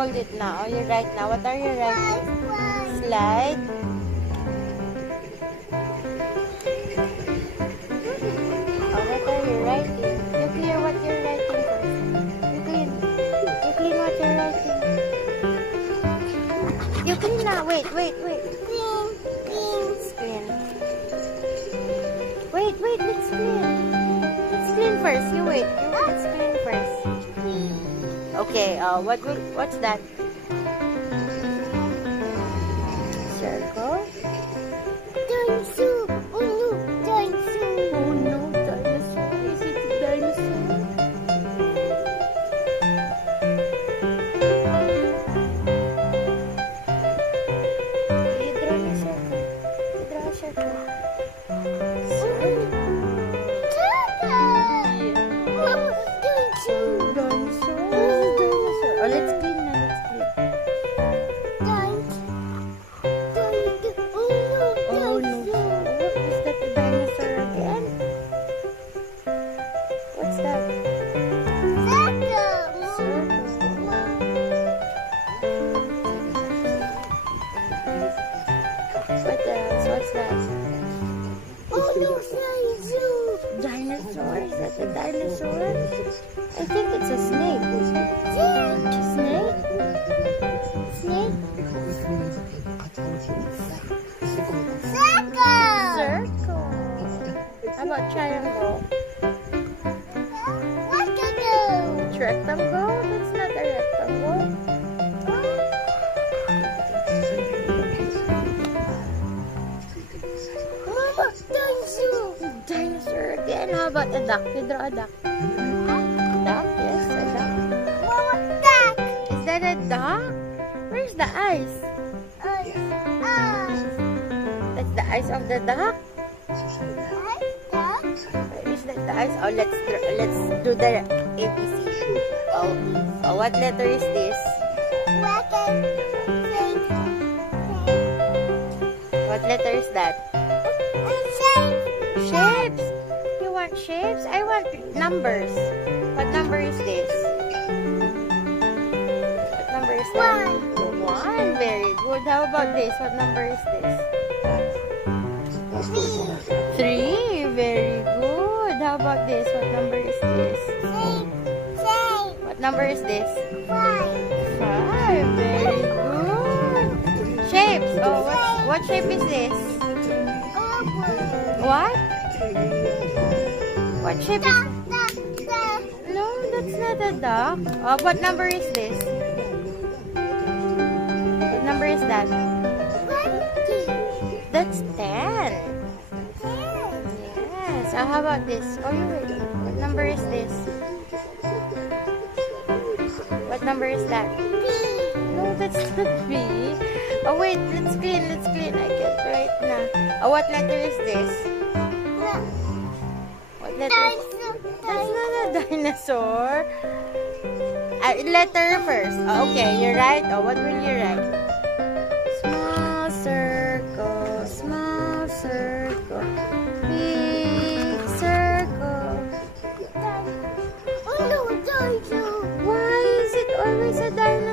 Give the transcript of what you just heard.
hold it now. You write now. What are you writing? Slide. Oh, what are you writing? You clear what you're writing first. You clean. You clean what you're writing. You clean now. Wait. Clean. Wait. Let's clean. Let's clean first. You wait. Let's clean first. Okay. What's that? Circle. Dinosaur. Oh no, dinosaur. Oh no, dinosaur. Is it a dinosaur? You draw a circle. You draw a circle. Oh, let's clean now. Let's clean. Oh no. What is that? A dinosaur again? What's that? What else? What's that? Oh no, dinosaur. Dinosaur? Is that a dinosaur? I think it's a snake. Snake? Circle. How about triangle? Rectangle? That's not a rectangle. Dinosaur again. How about a duck? You draw a duck. Duck? Yes, a duck. Is that a duck? Where's the eyes? That's the eyes of the duck? Is that the eyes? Oh, let's do the ABC. Oh, what letter is this? What letter is that? Shapes. You want shapes? I want numbers. What number is this? What number is that? One. Very good. How about this? What number is this? 3. Very good. How about this? What number is this? What number is this? 5. Very good. Shapes. Oh, what shape is this? What? What shape is this? No, that's not a duck. Oh, what number is this? What number is that? That's 10. Yes. So how about this? Oh, wait. What number is this? What number is that? No, that's not B. Oh, wait. Let's clean. I can't write now. Oh, what letter is this? What letter is this? That's not a dinosaur. Letter first. Oh, okay, you write. Oh, what will you write? Small circle, big circle. Oh no, dinosaur. Why is it always a dinosaur?